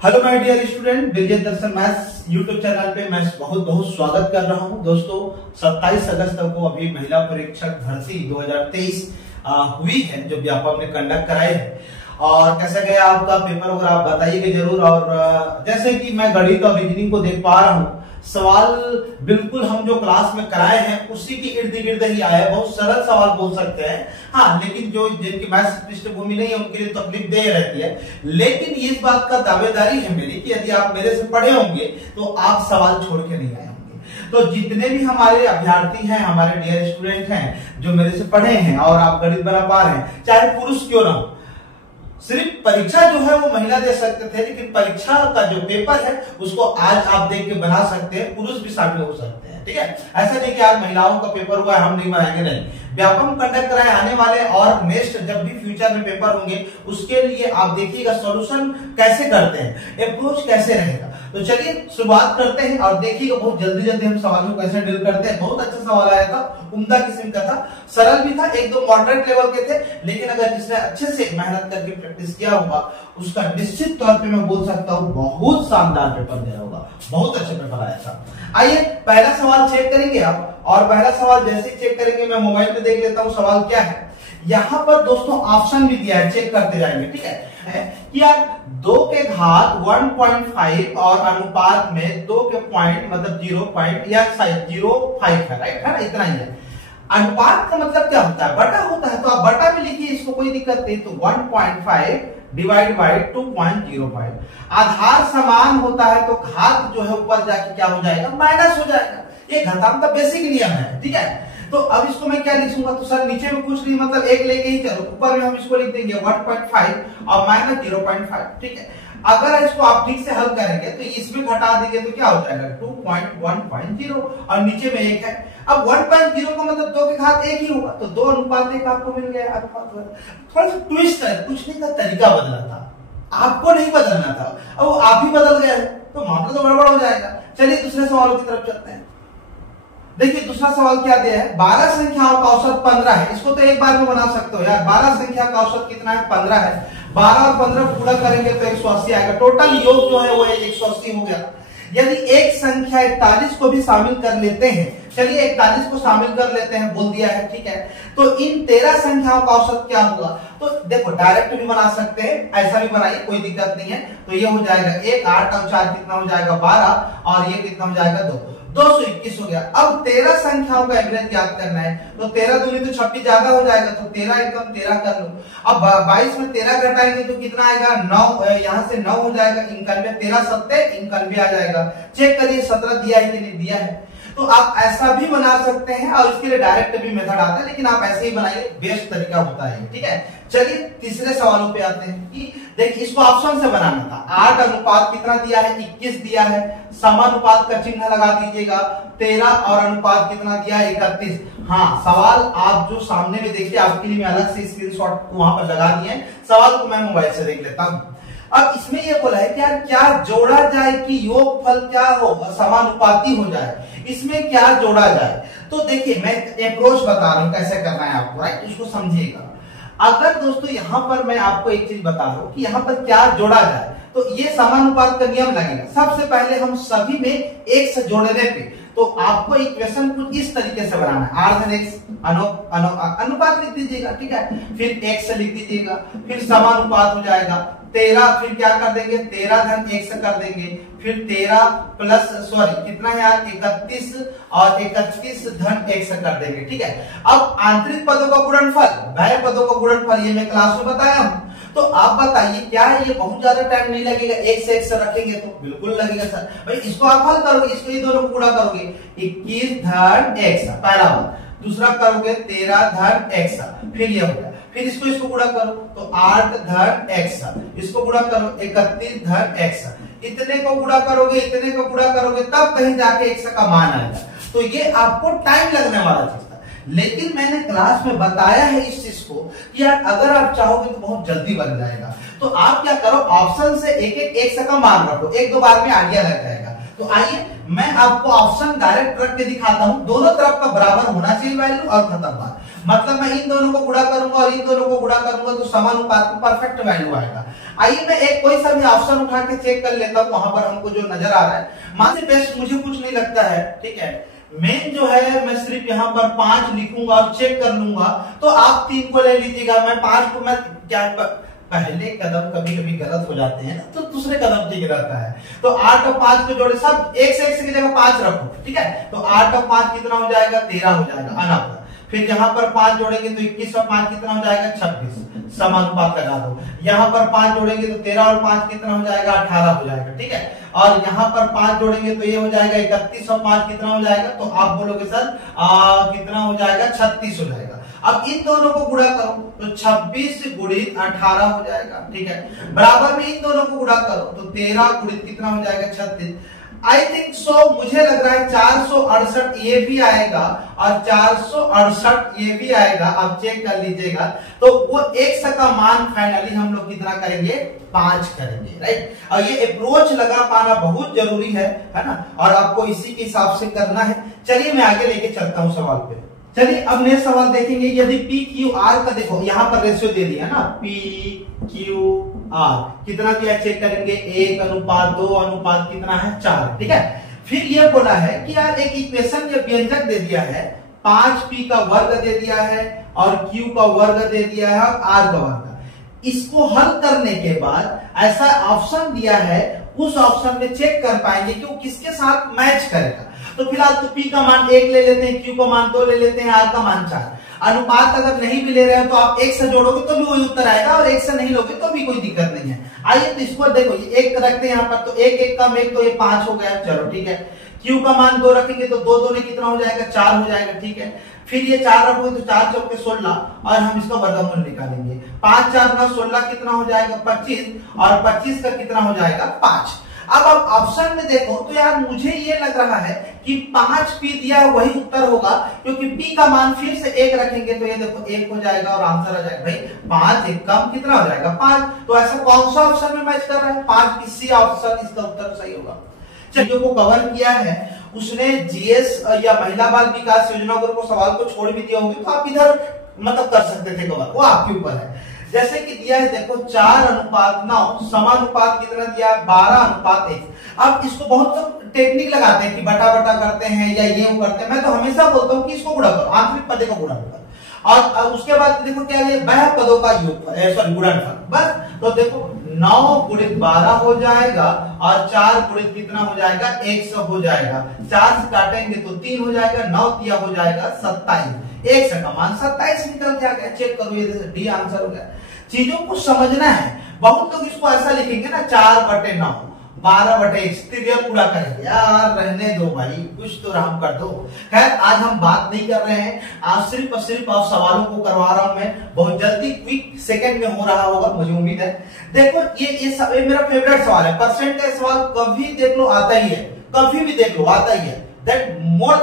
Hello my dear student, Vijay Darshan maths YouTube channel पे मैं बहुत बहुत स्वागत कर रहा हूं। दोस्तों 27 अगस्त को अभी महिला परीक्षक भर्ती 2023 हुई है, जो व्यापक ने कंडक्ट कराई है। और कैसा गया आपका पेपर वगैरह आप बताइएगा जरूर। और जैसे कि मैं गणित और रीजनिंग को देख पा रहा हूँ, सवाल बिल्कुल हम जो क्लास में कराए हैं उसी के इर्द गिर्द ही आया है। बहुत सरल सवाल बोल सकते हैं, हाँ, लेकिन जो जिनकी मैथ्स पृष्ठभूमि नहीं है उनके लिए तकलीफ दे रहती है। लेकिन इस बात का दावेदारी है मेरी कि यदि आप मेरे से पढ़े होंगे तो आप सवाल छोड़ के नहीं आए होंगे। तो जितने भी हमारे अभ्यर्थी हैं, हमारे डियर स्टूडेंट हैं जो मेरे से पढ़े हैं और आप गणित बना पा रहे हैं, चाहे पुरुष क्यों ना हो, सिर्फ परीक्षा जो है वो महिला दे सकते थे, लेकिन परीक्षा का जो पेपर है उसको आज आप देख के बना सकते हैं, पुरुष भी शामिल हो सकते हैं। ठीक है, ऐसा नहीं कि आज महिलाओं का पेपर हुआ है हम नहीं बनाएंगे, नहीं। व्यापम कंडक्ट कराए आने वाले और नेक्स्ट जब भी फ्यूचर में पेपर होंगे उसके लिए आप देखिएगा सॉल्यूशन कैसे करते हैं, अप्रोच कैसे रहेगा। तो चलिए शुरुआत करते हैं और देखिएगा बहुत जल्दी जल्दी हम सवालों को कैसे डील करते हैं। बहुत अच्छा सवाल आया था, उम्दा किस्म का था, सरल भी था, एक दो मॉडरेट लेवल के थे, लेकिन अगर जिसने अच्छे से मेहनत करके प्रैक्टिस किया होगा उसका निश्चित तौर पे मैं बोल सकता हूँ बहुत शानदार पेपर गया होगा। बहुत अच्छा पेपर आया था। आइए पहला सवाल चेक करेंगे आप, और पहला सवाल जैसे ही चेक करेंगे मैं मोबाइल पे देख लेता हूँ सवाल क्या है। यहाँ पर दोस्तों ऑप्शन भी दिया है, चेक करते जाएंगे। ठीक है कि यार 2 के घात 1.5 और अनुपात में 2 के पॉइंट मतलब 0.05 है, राइट है ना, इतना ही है। अनुपात का मतलब क्या होता है, बटा होता है, तो आप बटा में लिखिए, इसको कोई दिक्कत नहीं। तो 1.5 डिवाइड बाई 2.05। आधार समान होता है तो घात जो है ऊपर जाके क्या हो जाएगा, माइनस हो जाएगा। ये घातांक का बेसिक नियम है। ठीक है, तो अब इसको मैं क्या लिखूंगा, तो सर नीचे में कुछ नहीं, मतलब एक लेके ही चलो, ऊपर में हम इसको लिख देंगे 1.5 और माइनस 0.5। ठीक है, अगर इसको आप ठीक से हल करेंगे तो इसमें घटा देंगे तो क्या हो जाएगा 2.1.0 और नीचे में 1 है। अब 1.0 का मतलब 2 के घात 1 ही होगा, तो 2 अनुपात 1 आपको मिल गया। अनुपात थोड़ा सा ट्विस्ट है, पूछने का तरीका बदला था, आपको नहीं बदलना था, अब वो आप ही बदल गए तो मामला तो गड़बड़ हो जाएगा। चलिए दूसरे सवालों की तरफ चलते हैं। देखिए दूसरा सवाल क्या दिया है, 12 संख्याओं का औसत 15 है। इसको तो एक बार में बना सकते हो यार, 12 संख्या का औसत कितना है, 15 है। 12 और 15 पूरा करेंगे तो 180 आएगा। टोटल योग जो है वो 180 हो गया। यदि एक संख्या 41 को भी शामिल कर लेते हैं, चलिए 41 को शामिल कर लेते हैं, बोल दिया है, ठीक है, तो इन 13 संख्याओं का औसत क्या होगा। तो देखो डायरेक्ट भी बना सकते हैं, ऐसा भी बनाइए, कोई दिक्कत नहीं है। तो ये हो जाएगा 1, 8 और 4 कितना हो जाएगा 12, और ये कितना हो जाएगा 221 हो गया। अब 13 संख्याओं का एवरेज ज्ञात करना है, तो 13 दूनी तो 26 ज्यादा हो जाएगा, तो 13 एकदम 13 कर लो। अब 22 में 13 घटाएंगे तो कितना आएगा 9, यहाँ से 9 हो जाएगा 91, 13 7 91 आ जाएगा। चेक करिए 17 दिया है कि नहीं दिया है। तो आप ऐसा भी बना सकते हैं और इसके लिए डायरेक्ट भी मेथड आता है, लेकिन आप ऐसे ही बनाइए, बेस्ट तरीका होता है। ठीक है, चलिए तीसरे सवालों पे आते हैं कि देखिए इसको ऑप्शन से बनाना था। 8 अनुपात कितना दिया है, 21 दिया है, समानुपात का चिन्ह लगा दीजिएगा। 13 और अनुपात कितना दिया है 31। हाँ, सवाल आप जो सामने में देखिए, आपके लिए मैं अलग से स्क्रीनशॉट वहां पर लगा दिए हैं। सवाल को मैं मोबाइल से देख लेता हूं। अब इसमें ये बोला है कि यार क्या जोड़ा जाए कि योगफल क्या हो, समानुपाती हो जाए, इसमें क्या जोड़ा जाए। तो देखिए मैं अप्रोच बता रहा हूं कैसे करना है आपको, राइट, इसको समझिएगा। अगर दोस्तों यहां पर मैं आपको एक चीज बता रहा हूं कि यहां पर क्या जोड़ा जाए, तो ये समानुपात का नियम लगेगा। सबसे पहले हम सभी में एक से जोड़ने पे, तो आपको इक्वेशन कुछ इस तरीके से बनाना है। r धन x अनुपात लिख दीजिएगा, ठीक है, फिर x लिख दीजिएगा, फिर समानुपात हो जाएगा 13, फिर क्या कर देंगे 13 धन x कर देंगे, फिर 13 प्लस कितना है यार 31 और 31 धन x कर देंगे। ठीक है, अब आंतरिक पदों का गुणनफल, बाह्य पदों का गुणनफल, ये मैं क्लास में बताया हूं। तो आप बताइए क्या है, ये बहुत ज्यादा टाइम नहीं लगेगा, एक से एक से रखेंगे तो बिल्कुल लगेगा सर। भाई इसको आप हल करोगे, इसको ये दोनों को गुणा करोगे, 21 धन x पहला बार, दूसरा करोगे 13 धन x, फिर ये हो गया, फिर इसको गुणा करो तो 8 धन x, इसको गुणा करो 31 धन x, इतने को गुणा करोगे, इतने को गुणा करोगे, तब कहीं जाके x का मान आएगा। तो ये आपको टाइम लगने वाला चीज था, लेकिन मैंने क्लास में बताया है इस चीज को कि यार अगर आप चाहोगे तो बहुत जल्दी बन जाएगा। तो आप क्या करो, ऑप्शन से एक एक x का मान रखो, एक दो बार में आइडिया लग जाएगा। तो आइए मैं आपको ऑप्शन डायरेक्ट रख के दिखाता हूं, दोनों तरफ का बराबर होना चाहिए वैल्यू और खत्म बात। मतलब मैं इन दोनों को गुणा करूंगा और इन दोनों को गुणा करूंगा तो समानुपात में परफेक्ट वैल्यू आएगा। आइए मैं एक कोई सा भी ऑप्शन उठा के चेक कर लेता हूं, वहां पर हमको जो नजर आ रहा है। मान से बेस्ट मुझे कुछ नहीं लगता है, ठीक है। मेन जो है मैं सिर्फ यहाँ पर 5 लिखूंगा और चेक कर लूंगा, तो आप 3 को ले लीजिएगा, मैं 5 को मैं क्या पहले कदम कभी कभी गलत हो जाते हैं ना, तो दूसरे कदम ठीक रहता है। तो 8 और 5 को जोड़े, सब एक से की जगह 5 रखो, ठीक है। तो 8 और 5 कितना हो जाएगा, 13 हो जाएगा अनाप। फिर यहाँ पर 5 जोड़ेंगे तो 21 और 5 कितना हो जाएगा, 26, समानुपात लगा दो। यहाँ पर 5 जोड़ेंगे तो 13 और 5 कितना हो जाएगा, 18 हो जाएगा, ठीक है। और यहाँ पर 5 जोड़ेंगे तो ये हो जाएगा 31 और 5 कितना हो जाएगा, तो आप बोलोगे सर कितना हो जाएगा, 36 हो जाएगा। अब इन दोनों को गुणा करो तो 26 गुणित 18 हो जाएगा, ठीक है। बराबर में इन दोनों को गुणा करो तो 13 गुणित कितना हो जाएगा, 36। आई थिंक सो, मुझे लग रहा है 468 ये भी आएगा और 468 ये भी आएगा। आप चेक कर लीजिएगा, तो वो x का मान फाइनली हम लोग कितना करेंगे, 5 करेंगे, राइट। और ये अप्रोच लगा पाना बहुत जरूरी है ना, और आपको इसी के हिसाब से करना है। चलिए मैं आगे लेके चलता हूं सवाल पे। चलिए अब नेक्स्ट सवाल देखेंगे। यदि पी क्यू आर का देखो यहाँ पर रेशियो दे दिया ना, पी क्यू आर कितना दिया चेक करेंगे, 1:2 अनुपात कितना है, 4, ठीक है। फिर ये बोला है कि यार एक इक्वेशन के व्यंजक दे दिया है, 5p का वर्ग दे दिया है और q का वर्ग दे दिया है और r का वर्ग। इसको हल करने के बाद ऐसा ऑप्शन दिया है, उस ऑप्शन में चेक कर पाएंगे कि वो किसके साथ मैच करेगा। तो फिलहाल तो p का मान 1 ले लेते हैं, q का मान 2 ले लेते हैं, r का मान 4। अनुपात अगर नहीं भी ले रहे हैं तो आप 1 से जोड़ोगे तो भी वही उत्तर आएगा और 1 से नहीं लोगे तो भी कोई दिक्कत नहीं है। आइए तो इसको देखो, ये 1 रखते हैं यहाँ पर, तो 1 1 कम 1 तो ये 5 हो गया, चलो ठीक है। q का मान 2 रखेंगे तो 2 2 ने कितना हो जाएगा, 4 हो जाएगा, ठीक है। फिर ये 4 रखोगे तो 4 चौके 16 और हम इसका वर्गमूल निकालेंगे। 5 4 9 16 कितना हो जाएगा, 25 और 25 का कितना हो जाएगा, 5। अब आप ऑप्शन में देखो तो यार मुझे ये लग रहा है कि 5p दिया है वही उत्तर होगा, क्योंकि p का मान फिर से 1 रखेंगे तो ये देखो 1 हो जाएगा और आंसर आ जाएगा भाई 5 1 कम कितना हो जाएगा, 5। तो ऐसा कौन सा ऑप्शन में मैच कर रहा है, 5। इसी ऑप्शन इसका उत्तर सही होगा। चलिए को कवर किया है उसने जीएस या महिला बाल विकास योजना को सवाल को छोड़ भी दिया होंगे तो आप इधर मतलब कर सकते थे कवर, वो आपके ऊपर है। जैसे कि दिया है देखो 4:9 समानुपात कितना दिया, 12:1। अब इसको बहुत सब टेक्निक लगाते हैं कि बटा बटा करते हैं या ये वो करते हैं। मैं तो हमेशा बोलता हूँ कि इसको गुणा करो, आंतरिक पदों का गुणा करो और उसके बाद देखो क्या है, वह पदों का सॉरी गुणनफल। बस तो देखो 9 गुणित 12 हो जाएगा और 4 गुणित कितना हो जाएगा, 100 हो जाएगा। 4 से काटेंगे तो 3 हो जाएगा, 9 तिया हो जाएगा 27। 100 का मान 27 निकल के आ गया। चेक करो, ये डी आंसर हो गया। चीजों को समझना है। बहुत लोग इसको ऐसा लिखेंगे ना 4/9 12/1 त्रिवियल पूरा करेंगे। यार रहने दो भाई, कुछ तो राम कर दो। खैर आज हम बात नहीं कर रहे हैं, आज सिर्फ और सिर्फ आप सवालों को करवा रहा हूं मैं। बहुत जल्दी क्विक सेकंड में हो रहा होगा, मुझे उम्मीद है। देखो ये मेरा फेवरेट सवाल है। परसेंट का सवाल कभी देख लो आता ही है, कभी भी देख लो आता ही है। दैट मोर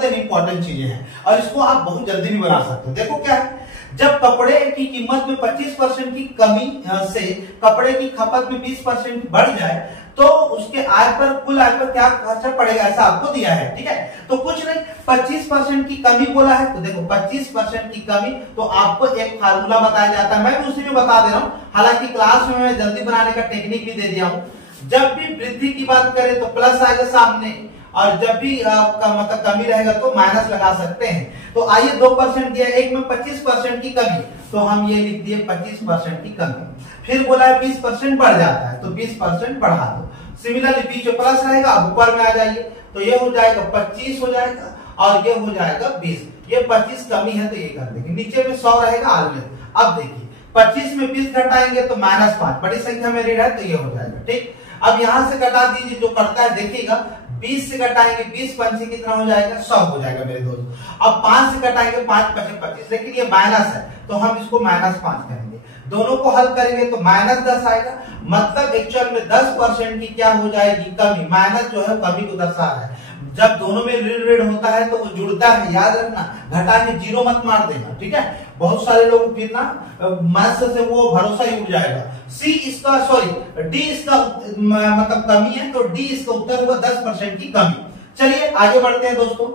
देन इंपॉर्टेंट चीजें हैं और इसको आप बहुत जल्दी भी बना सकते हो। देखो क्या है, जब कपड़े की कीमत में 25% की कमी से कपड़े की खपत में 20% बढ़ जाए तो उसके आय पर, कुल आय पर क्या खर्चा पड़ेगा, ऐसा आपको दिया है, ठीक है। तो कुछ नहीं, 25% की कमी बोला है तो देखो 25% की कमी, तो आपको एक फार्मूला बताया जाता है। मैं भी उसी में बता दे रहा हूं, हालांकि क्लास में मैं जल्दी बनाने का टेक्निक भी दे दिया हूं। जब भी वृद्धि की बात करें तो प्लस आएगा सामने और जब भी आपका मतलब कमी रहेगा तो माइनस लगा सकते हैं। तो आइए 2% दिया, एक में 25% की कमी, तो हम ये लिख दिए 25% की कमी। फिर बोला है 20% बढ़ जाता है तो 20% बढ़ा दो। सिमिलरली बीच में प्लस रहेगा, अब ऊपर में आ जाइए तो ये हो जाएगा 25 हो जाएगा और ये हो जाएगा 20। ये 25 कमी है तो ये कर देंगे, नीचे में 100 रहेगा आगे। अब देखिए 25 में 20 घटाएंगे तो -5, बड़ी संख्या में ऋण है तो ये हो जाएगा, ठीक। अब यहां से घटा दीजिए, जो करता है देखिएगा 20 से घटाएंगे 20 पंचे कितना हो जाएगा, 100 हो जाएगा मेरे दोस्त। अब 5 से घटाएंगे 5 5 25, लेकिन ये माइनस है तो हम इसको -5 करेंगे। दोनों को हल करेंगे तो -10 आएगा। मतलब एक्चुअल में 10% की क्या हो जाएगी, कमी। माइनस जो है कमी को दर्शा रहा है। जब दोनों में ऋण होता है तो वो जुड़ता है, याद रखना। घटा के 0 मत मार देना, ठीक है। बहुत सारे लोग फिर ना मैथ्स से वो भरोसा ही उड़ जाएगा। सी इसका सॉरी डी इसका मतलब कमी है तो डी इसका उत्तर होगा 10% की कमी। चलिए आगे बढ़ते हैं दोस्तों।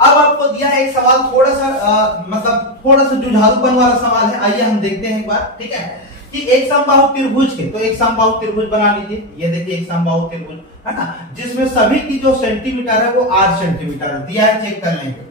अब आपको दिया है एक सवाल थोड़ा सा मतलब थोड़ा सा जुझारूपन वाला सवाल है, आइए हम देखते हैं एक बार, ठीक है, कि एक समबाहु त्रिभुज के, तो एक समबाहु त्रिभुज बना लीजिए, ये देखिए एक समबाहु त्रिभुज है ना, जिसमें सभी की जो सेंटीमीटर है वो 8 सेंटीमीटर दिया है, चेक कर लेंगे।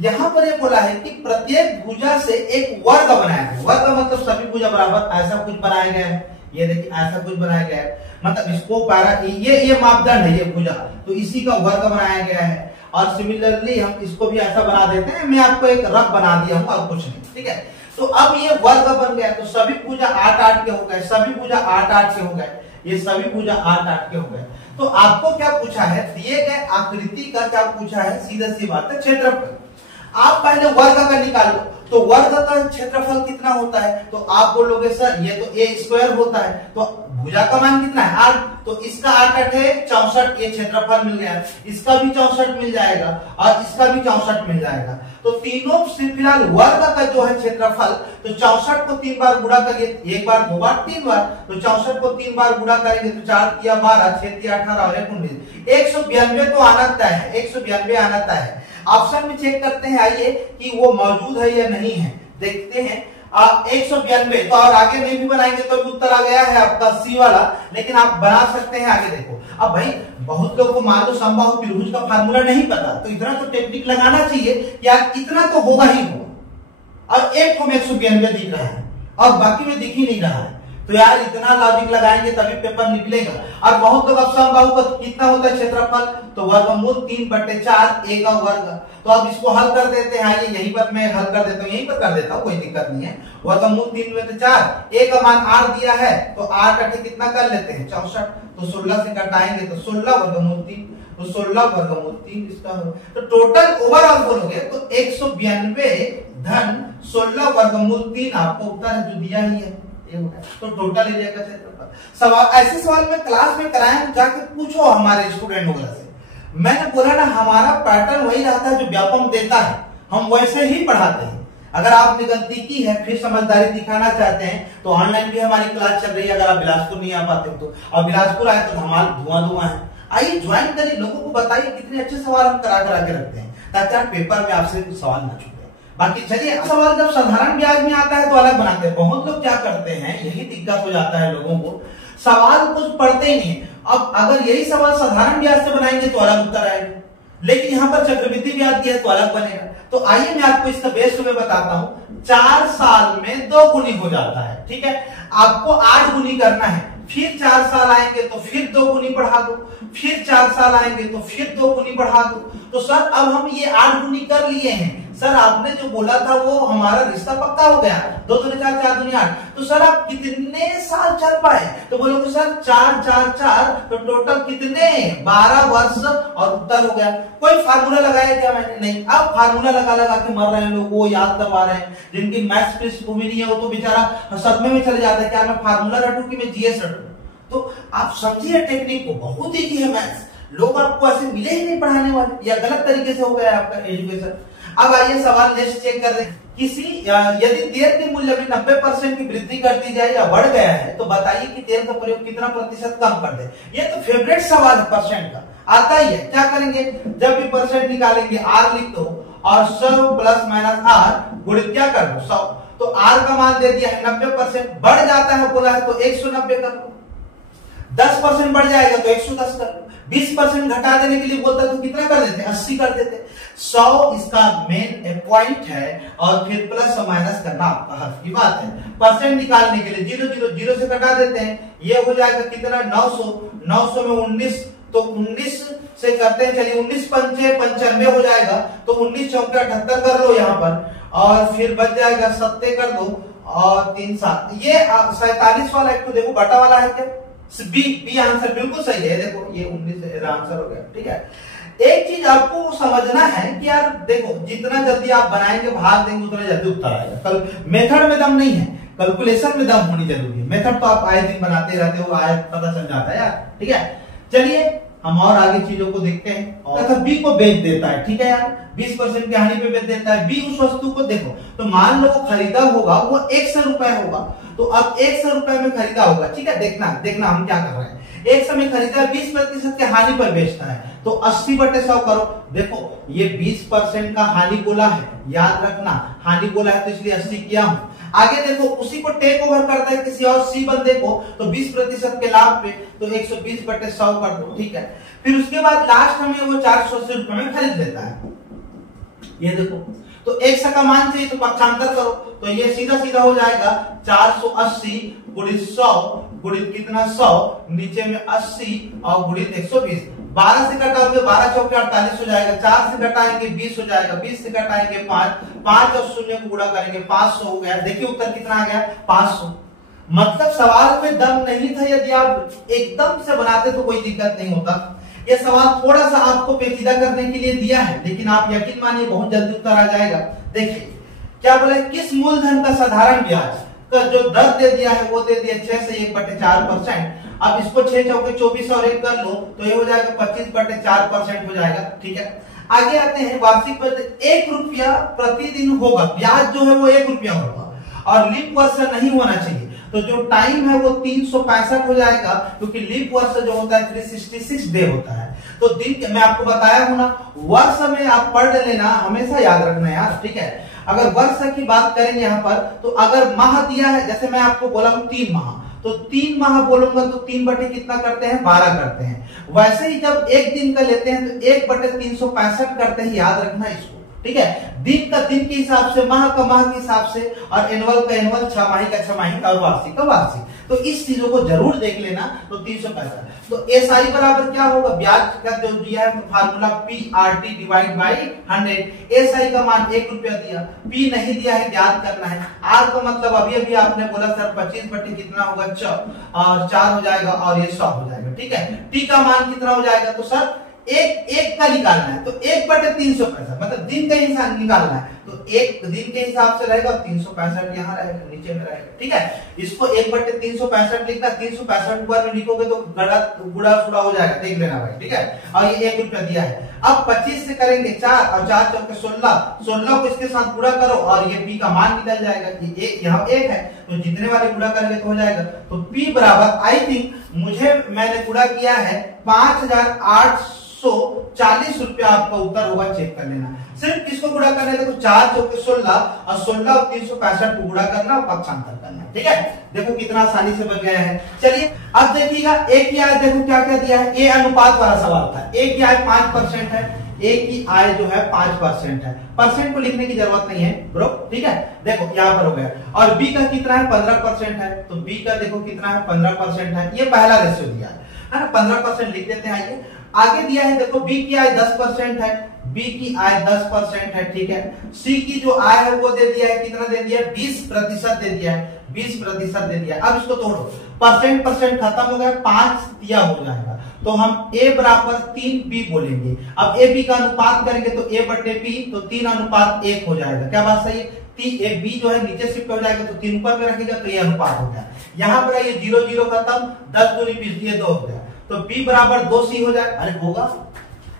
यहाँ पर ये बोला है कि प्रत्येक भुजा से एक वर्ग बनाया है, वर्ग मतलब सभी भुजा बराबर, ऐसा कुछ बनाया गया है, ये देखिए ऐसा कुछ बनाया गया है, मतलब इसको पैरा ये मापदंड है, ये भुजा, तो इसी का वर्ग बनाया गया है। और सिमिलरली हम इसको भी ऐसा बना देते हैं, मैं आपको एक रफ बना दिया हूं और कुछ नहीं, ठीक है। तो अब ये वर्ग बन गया, तो सभी भुजा 8-8 के हो गए, सभी भुजा 8-8 के हो गए, ये सभी भुजा 8-8 के हो गए। तो आपको क्या पूछा है, दिए गए आकृति का क्या पूछा है, सीधा सी बात है क्षेत्रफल। आप पहले वर्ग का निकालो, तो वर्ग का क्षेत्रफल कितना होता है, तो आप बोलोगे सर ये तो a स्क्वायर होता है, तो भुजा का मान कितना है 8, तो इसका 8 है 64, ये क्षेत्रफल मिल गया, इसका भी 64 मिल जाएगा और इसका भी 64 मिल जाएगा। तो तीनों से फिलहाल वर्ग का जो है क्षेत्रफल, तो 64 को 3 बार गुणा करिए, एक बार, दो बार, 3 बार, तो 64 को 3 बार गुणा करेंगे तो 4 तिया 12, 6 तिया 18 और 19, 192 तो आना तय है, 192 आना तय है। ऑप्शन में चेक करते हैं, आइए कि वो मौजूद है या नहीं है, देखते हैं। 192 तो और आगे नहीं भी बनाएंगे तो उत्तर आ गया है आपका सी वाला, लेकिन आप बना सकते हैं आगे देखो। अब भाई बहुत लोग को मान लो समबाहु त्रिभुज का फार्मूला नहीं पता, तो इतना तो टेक्निक लगाना चाहिए कि यार इतना तो होगा ही होगा, और एक को 192 दिख रहा है और बाकी में दिख ही नहीं रहा है, तो यार इतना लॉजिक लगाएंगे तभी पेपर निकलेगा। और बहुत लोग अब समबाहु का कितना होता है क्षेत्रफल, तो वर्गमूल 3/4 a का वर्ग, तो अब इसको हल कर देते हैं, आइए यहीं पर मैं हल कर देता हूँ, यहीं पर कर देता हूँ, कोई दिक्कत नहीं है। वर्गमूल 3/4, a का मान 8 दिया है, तो 8 8 कितना कर लेते हैं 64, तो 16 से घटाएंगे तो 16 वर्गमूल 3, तो 16 वर्गमूल 3 इसका हो, तो टोटल ओवरऑल बोलोगे तो 192 धन 16 वर्गमूल 3 आपको उत्तर है जो दिया ही है, तो टोटल एरिया का क्षेत्रफल। सवाल ऐसे सवाल में क्लास में कराएं, जाके पूछो हमारे स्टूडेंट वगैरह से। मैंने बोला ना हमारा पैटर्न वही रहता है जो व्यापम देता है, हम वैसे ही पढ़ाते हैं। अगर आपने गलती की है फिर समझदारी दिखाना चाहते हैं तो ऑनलाइन भी हमारी क्लास चल रही है, अगर आप बिलासपुर नहीं आ पाते तो, और बिलासपुर आए तो धमाल धुआं है। आइए ज्वाइन करिए, लोगों को बताइए कितने अच्छे सवाल हम करा के रखते हैं, ताकि आप पेपर में आपसे सवाल ना छूटे। बाकी चलिए, सवाल जब साधारण ब्याज में आता है तो अलग बनाते हैं। बहुत लोग क्या करते हैं, यही दिक्कत हो जाता है लोगों को, सवाल कुछ पढ़ते ही नहीं। अब अगर यही सवाल साधारण ब्याज से बनाएंगे तो अलग उत्तर आएगा, लेकिन यहाँ पर चक्रवृद्धि ब्याज दिया है तो अलग बनेगा। तो आइए मैं आपको इसका बेस्ट में बताता हूँ। 4 साल में 2 गुनी हो जाता है, ठीक है, आपको 8 गुनी करना है, फिर 4 साल आएंगे तो फिर 2 गुनी बढ़ा दो, फिर 4 साल आएंगे तो फिर 2 गुनी बढ़ा दो। तो सर अब हम ये 8 गुनी कर लिए हैं, सर आपने जो बोला था वो हमारा रिश्ता पक्का हो गया, 2 दूनी 4, 4 दूनी 8, तो सर आप कितने साल चल पाए, तो बोलोगे सर 4 4 4, तो टोटल कितने 12 वर्ष, और उत्तर हो गया। कोई फार्मूला लगाया क्या मैंने, नहीं। अब फार्मूला लगा के मर रहे हैं लोग, वो याद करवा रहे हैं, जिनकी मैथ्स पृष्ठभूमि नहीं है वो तो बेचारा सदमे में चले जाता है, क्या मैं फार्मूला रटूं कि मैं जीएस रटूं। तो आप समझिए टेक्निक को, बहुत ईजी है मैथ्स, लोग आपको ऐसे मिले ही नहीं पढ़ाने वाले, या गलत तरीके से हो गया आपका एजुकेशन। अब आइए सवाल नेक्स्ट चेक कर रहे हैं। किसी यदि तेल के मूल्य में 90% की वृद्धि कर दी जाए या बढ़ गया है तो बताइए कि तेल का प्रयोग कितना प्रतिशत कम कर दे। ये तो फेवरेट सवाल है, परसेंट का आता ही है। क्या करेंगे, जब भी परसेंट निकालेंगे आर लिख दो और 100 प्लस माइनस आर गुणित क्या कर दो 100, तो आर का मान दे दिया है 90%, बढ़ जाता है बोला है तो 190 कर दो, 10% बढ़ जाएगा तो 110 कर दो, 20% घटा देने के लिए बोलता तो कितना कर देते 80 कर देते। 100 इसका मेन पॉइंट है और फिर प्लस और माइनस करना आपका हर्फ की बात है। परसेंट निकालने के लिए 0 0 0 से घटा देते हैं, ये हो जाएगा कितना 900, 900 में 19, तो 19 से करते हैं, चलिए 19 पंचे 95 हो जाएगा, तो 19 चौके 78 कर लो यहाँ पर, और फिर बच जाएगा 70 कर दो और 3 7, ये 47 वाला एक तो देखो बटा वाला है क्या, बी आंसर बिल्कुल सही है। देखो ये 19 आंसर हो गया, ठीक है। एक चीज आपको समझना है कि यार देखो जितना जल्दी आप बनाएंगे भाग देंगे उतना जल्दी उत्तर आएगा। कल मेथड में दम नहीं है, कैलकुलेशन में दम होनी जरूरी है। मेथड तो आप आए दिन बनाते रहते हो, आए पता चल जाता है यार, ठीक है। चलिए हम और आगे चीजों को देखते हैं। और बी को बेच देता है, ठीक है यार, 20% की हानि पे बेच देता है। बी उस वस्तु को देखो, तो मान लो वो खरीदा होगा वो 100 रुपए होगा, तो अब 100 रुपए में खरीदा होगा, ठीक है। देखना हम क्या कर रहे हैं, एक समय खरीदा है 20% के हानि पर बेचता है, तो 80/100 करो। देखो ये 20% का हानि बोला है, याद रखना हानि बोला है तो इसलिए 80 किया हूं। आगे देखो उसी को टेक ओवर करता है किसी और सी बंदे को, तो 20% के लाभ पे तो 120/100 कर दो, ठीक है। फिर उसके बाद लास्ट में वो 480 रुपए में खरीद लेता है। ये देखो तो 100 का मान चाहिए तो पक्षांतर करो, तो ये सीधा सीधा हो जाएगा 480 गुणित 100 गुणित कितना 100, नीचे में 80 और गुणित 120। 12 से घटाओगे 12 चौके 48 हो जाएगा, 4 से घटाएंगे 20 हो जाएगा, 20 से घटाएंगे 5 और शून्य को गुणा करेंगे 500 हो गया। देखिए उत्तर कितना आ गया 500। मतलब सवाल में दम नहीं था, यदि आप एकदम से बनाते तो कोई दिक्कत नहीं होता। ये सवाल थोड़ा सा आपको पेचीदा करने के लिए दिया है, लेकिन आप यकीन मानिए बहुत जल्दी उत्तर आ जाएगा। देखिए क्या बोला, किस मूलधन का साधारण ब्याज का जो दर दे दिया है वो दे दिया 6 से 1/4%। अब इसको 6 चौके 24 और 1 कर लो तो ये हो जाएगा 25/4% हो जाएगा, ठीक है। आगे आते हैं वार्षिक 1 रुपया प्रतिदिन होगा, ब्याज जो है वो 1 रुपया होगा और लीप वर्ष नहीं होना चाहिए, तो जो टाइम है वो 365 हो जाएगा, क्योंकि लीप वर्ष जो होता है 366 डे होता है। तो दिन मैं आपको बताया हूं ना, वर्ष में आप पढ़ लेना, हमेशा याद रखना यार, ठीक है। अगर वर्ष की बात करें यहाँ पर, तो अगर माह दिया है, जैसे मैं आपको बोला हूं 3 माह, तो 3 माह बोलूंगा तो 3 बटे कितना करते हैं 12 करते हैं। वैसे ही जब एक दिन का लेते हैं तो 1/365 करते हैं, याद रखना इसको, ठीक है। दिन का दिन के हिसाब से, माह का माह के हिसाब से, और एनुअल का एनुअल, छमाही का छमाही और वार्षिक का वार्षिक। तो इस चीजों को जरूर देख लेना। तो 365, तो एसआई बराबर क्या होगा, ब्याज का जो दिया है formula PRT divide by 100। SI का मान 1 रुपया दिया, पी नहीं दिया है, याद करना है। आर का मतलब अभी अभी आपने बोला सर 25 बटे कितना होगा 4 हो जाएगा और ये 100 हो जाएगा, ठीक है। टी का मान कितना हो जाएगा, तो सर एक का निकालना है, तो 1/365 मतलब दिन का हिसाब निकालना है, तो एक दिन के हिसाब से रहेगा, 365 यहाँ रहेगा, नीचे में रहेगा, ठीक है। इसको 1/365 लिखना, 365 ऊपर में लिखोगे तो गुड़ा सुड़ा हो जाएगा, देख लेना भाई, ठीक है। और ये 1 रुपया दिया है। अब 25 से करेंगे 4 और 4 चौके 16 को इसके साथ गुणा करो और ये पी का मान निकल जाएगा, ये यहाँ 1 है, तो जितने वाले गुणा करेंगे तो हो जाएगा। तो पी बराबर आई थिंक मैंने गुणा किया है 5840 रुपया आपका उत्तर होगा, चेक कर लेना। सिर्फ किसको गुणा करना है, देखो 4 चौके 16 और 16 और 365 को गुणा करना और पक्षांतर करना, ठीक है। देखो कितना आसानी से बन गया है। चलिए अब देखिएगा ए की आय, देखो क्या क्या दिया है, ए अनुपात वाला सवाल था। ए की आय 5% है, ए की आय जो है 5% है, परसेंट को लिखने की जरूरत नहीं है ब्रो, ठीक है। देखो यहाँ पर हो गया। और बी का कितना है 15% है, तो बी का देखो कितना है 15% है, ये पहला रेशियो दिया है ना, 15% लिख देते हैं। आइए आगे दिया है, देखो बी की आय 10% है, बी की आय 10% है, ठीक है। सी की जो आय है वो दे दिया है, कितना दे दिया है 20% दे दिया है, 20% दे दिया। अब इसको तोड़ो, परसेंट खत्म हो गया, 5 दिया हो जाएगा, तो हम a बराबर 3b बोलेंगे। अब ए बी का अनुपात करेंगे तो a बटे b, तो 3:1 हो जाएगा। क्या बात सही है, बी जो है नीचे शिफ्ट हो जाएगा, तो 3 ऊपर में रखेगा तो ये अनुपात हो गया। यहाँ पर ये 0 0 खत्म, 10 दूनी 20, ये 2 हो गया, तो b बराबर 2c हो जाए। अरे होगा,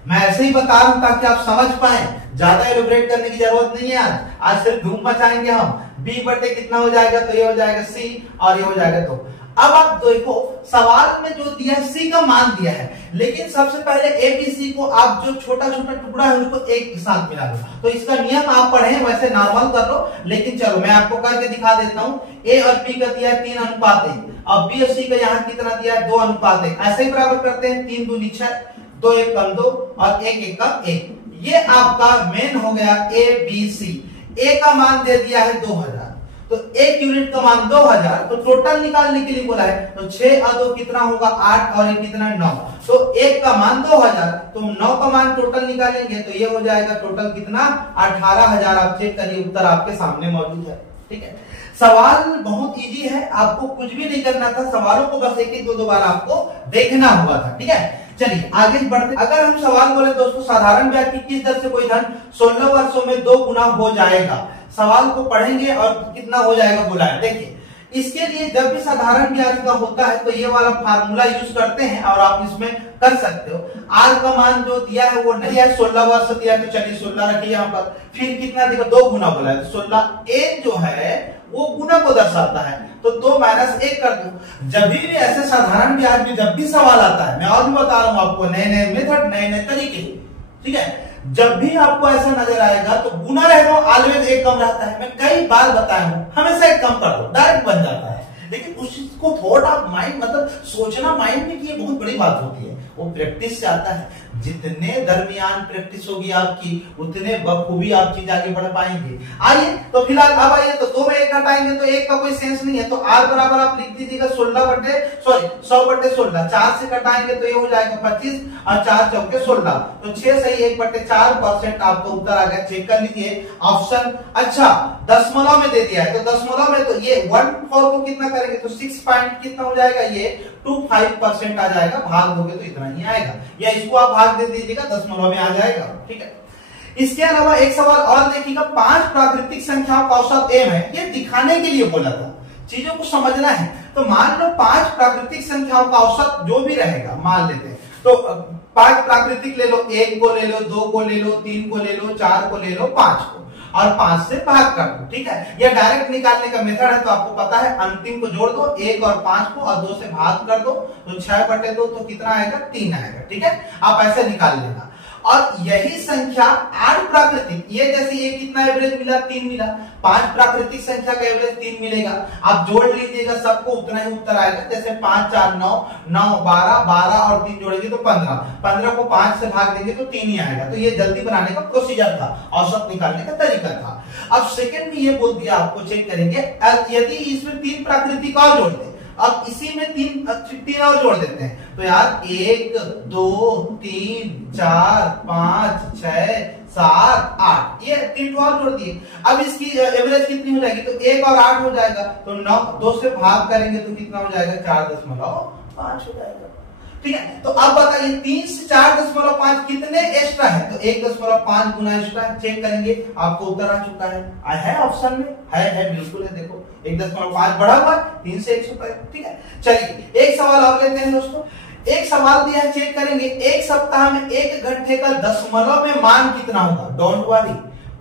मैं ऐसे ही बता रहा हूं ताकि आप समझ पाए, ज्यादा एलोबरेट करने की जरूरत नहीं है। आज सिर्फ धूम मचाएंगे हम। b बटे कितना हो जाएगा, तो ये हो जाएगा c और ये हो जाएगा 2। अब आप देखो सवाल में जो दिया है c का मान दिया है, लेकिन सबसे पहले a b c को आप जो छोटा छोटा टुकड़ा है उसको एक साथ मिला लो। तो इसका नियम आप पढ़े, वैसे नॉर्मल कर लो, लेकिन चलो मैं आपको करके दिखा देता हूं। a और b का दिया है 3:1, अब b और c का यहाँ कितना दिया है 2:1। ऐसे ही बराबर करते हैं, 3 दूनी 6, 2 1 कम 2 और 1 1 कम 1। ये आपका मेन हो गया a b c। a का मान दे दिया है 2000, तो 1 यूनिट का मान 2000, तो टोटल निकालने के लिए बोला है, तो 6 और 2 कितना होगा 8 और 1 कितना 9, तो 1 का मान 2000, तो 9 का मान टोटल निकालेंगे तो ये हो जाएगा टोटल कितना 18000। आप चेक करिए, उत्तर आपके सामने मौजूद है, ठीक है। सवाल बहुत इजी है, आपको कुछ भी नहीं करना था, सवालों को बस 1 2 बार आपको देखना हुआ था, ठीक है। चलिए आगे बढ़ते। अगर हम सवाल बोले दोस्तों, साधारण ब्याज की किस दर से कोई धन 16 वर्षों में 2 गुना हो जाएगा, सवाल को पढ़ेंगे और कितना हो जाएगा बोला है। देखिए इसके लिए जब भी साधारण ब्याज का होता है तो ये वाला फार्मूला यूज करते हैं और आप इसमें कर सकते हो। आर का मान जो दिया है वो नहीं है, 16 वर्ष दिया है, तो चलिए 16 रखिए यहाँ पर। फिर कितना देगा 2 गुना बोला है, तो 16 एन जो है वो गुना को दर्शाता है, तो 2 माइनस 1 कर दो। जब भी ऐसे साधारण ब्याज में जब भी सवाल आता है, मैं और भी बता रहा हूं आपको, नए नए मेथड, नए नए तरीके, ठीक है, जब भी आपको ऐसा नजर आएगा तो गुना रहेगा, ऑलवेज 1 कम रहता है। मैं कई बार बताया हूं, हमेशा 1 कम कर दो, डायरेक्ट बन जाता है। लेकिन उस चीज को थोड़ा माइंड मतलब सोचना माइंड में कि ये बहुत बड़ी बात होती है, वो प्रैक्टिस से आता है। जितने दरमियान प्रैक्टिस होगी आपकी, उतने बखूबी आप चीज आगे बढ़ पाएंगे। आइए तो फिलहाल अब आइए तो 2 में 1 घटाएंगे तो 1 का कोई सेंस नहीं है, तो r बराबर आप लिख दीजिएगा 100/16, 4 से घटाएंगे तो ये हो जाएगा 25 और 4 चौके 16, तो 6 सही 1/4% आपका उत्तर आ गया। चेक कर लीजिए ऑप्शन। अच्छा, दशमलव में दे दिया है, तो दशमलव में तो ये 1/4 को कितना करेंगे तो 6 पॉइंट कितना हो जाएगा, ये 25% आ जाएगा। भाग दोगे तो इतना ही आएगा, या इसको आप भाग दे दीजिएगा, दशमलव में आ जाएगा, ठीक है। इसके अलावा एक सवाल और देखिएगा, 5 प्राकृतिक संख्याओं का औसत m है, ये दिखाने के लिए बोला था, चीजों को समझना है। तो मान लो 5 प्राकृतिक संख्याओं का औसत जो भी रहेगा, मान लेते हैं तो 5 प्राकृतिक ले लो, 1 को ले लो, 2 को ले लो, 3 को ले लो, 4 को ले लो, 5 को, और 5 से भाग कर दो, ठीक है। यह डायरेक्ट निकालने का मेथड है, तो आपको पता है अंतिम को जोड़ दो, 1 और 5 को, और 2 से भाग कर दो, तो 6/2 तो कितना आएगा, 3 आएगा, ठीक है। आप ऐसे निकाल लेना। और यही संख्या 8 प्राकृतिक, ये जैसे ये कितना एवरेज मिला, 3 मिला, 5 प्राकृतिक संख्या का एवरेज 3 मिलेगा, आप जोड़ लीजिएगा सबको, उतना ही उत्तर आएगा। जैसे 5 4 9 9 12 12 और 3 जोड़ेंगे तो 15, 15 को 5 से भाग देंगे तो 3 ही आएगा। तो ये जल्दी बनाने का प्रोसीजर था, औसत निकालने का तरीका था। अब सेकंड में ये बोल दिया आपको, चेक करेंगे, यदि इसमें 3 प्राकृतिक और जोड़ दें, अब इसी में 3 और जोड़ देते हैं, तो यार 1 2 3 4 5 6 7 8, ये 3 और जोड़ दिए। अब इसकी एवरेज कितनी हो जाएगी, तो 1 और 8 हो जाएगा, तो 9 2 से भाग करेंगे तो कितना हो जाएगा, 4.5 हो जाएगा, ठीक है। तो अब बताइए 3 से 4.5 कितने एक्स्ट्रा है, तो 1.5 गुना एक्स्ट्रा। चेक करेंगे, आपको उत्तर आ चुका है ऑप्शन में, है बिल्कुल है, देखो 1.5 बढ़ा हुआ है, 3 से 100, ठीक है। चलिए एक सवाल और लेते हैं दोस्तों। एक सवाल दिया है, चेक करेंगे, एक सप्ताह में 1 घंटे का दशमलव में मान कितना होगा। डोंट वरी,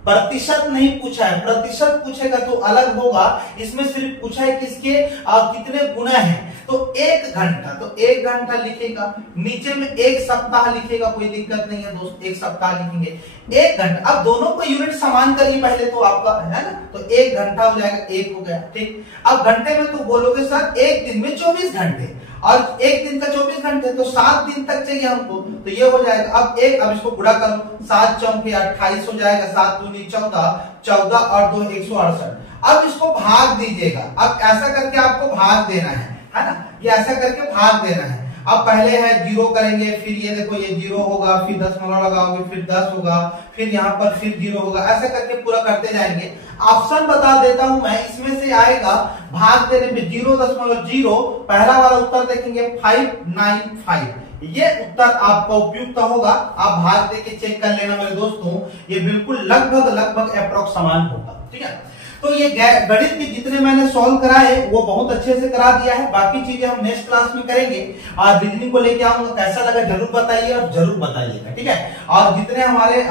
प्रतिशत नहीं पूछा है, प्रतिशत पूछेगा तो अलग होगा, इसमें सिर्फ पूछा है किसके कितने गुना है। तो 1 घंटा, तो 1 घंटा लिखेगा, नीचे में 1 सप्ताह लिखेगा, कोई दिक्कत नहीं है दोस्त, 1 सप्ताह लिखेंगे, 1 घंटा। अब दोनों को यूनिट समान करिए पहले, तो आपका है ना, तो 1 घंटा हो जाएगा, 1 हो गया, ठीक। अब घंटे में तो बोलोगे सर 1 दिन में 24 घंटे, और 1 दिन का 24 घंटे, तो 7 दिन तक चाहिए हमको, तो ये हो जाएगा। अब इसको गुणा करो, 7 चौके 28 हो जाएगा, 7 दूनी 14, 14 और 2 168। अब इसको भाग दीजिएगा, अब ऐसा करके आपको भाग देना है ना, ये ऐसा करके भाग देना है। अब पहले है 0 करेंगे, फिर ये देखो ये 0 होगा, फिर दशमलव लगाओगे, फिर 10 होगा, फिर यहाँ पर फिर 0 होगा, ऐसा करके पूरा करते जाएंगे। ऑप्शन बता देता हूं मैं, इसमें से आएगा भाग देने पे 0.0, पहला वाला उत्तर देखेंगे 595, ये उत्तर आपका उपयुक्त होगा। आप भाग दे के चेक कर लेना मेरे दोस्तों, ये बिल्कुल लगभग अप्रोक्स समान होगा, ठीक है। तो ये गणित के जितने मैंने सॉल्व कराए वो बहुत अच्छे से करा दिया है, बाकी चीजें हम नेक्स्ट क्लास में करेंगे। और रीजनिंग को लेके आऊंगा, कैसा लगा जरूर बताइए, और जरूर बताइएगा, ठीक है। और जितने हमारे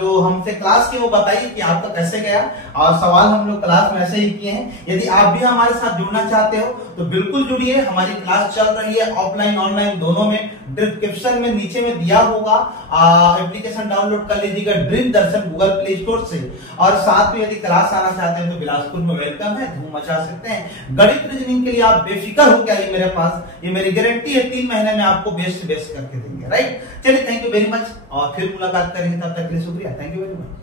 जो हमसे क्लास किए वो बताइए कि आपका कैसे गया, और सवाल हम लोग क्लास में ऐसे ही किए हैं। यदि आप भी हमारे साथ जुड़ना चाहते हो तो बिल्कुल जुड़िए, हमारी क्लास चल रही है ऑफलाइन ऑनलाइन दोनों में। डिस्क्रिप्शन में नीचे में दिया होगा, एप्लीकेशन डाउनलोड कर लीजिएगा ड्रीम दर्शन गूगल प्ले स्टोर से। और साथ में यदि क्लास आना चाहते हैं तो बिलासपुर में वेलकम है, धूम मचा सकते हैं। गणित रीजनिंग के लिए आप बेफिक्र हो के आइए मेरे पास, ये मेरी गारंटी है, 3 महीने में आपको बेस्ट करके देंगे, राइट। चलिए, थैंक यू वेरी मच, और फिर मुलाकात करेंगे, तब तक के लिए शुक्रिया, थैंक यू वेरी मच।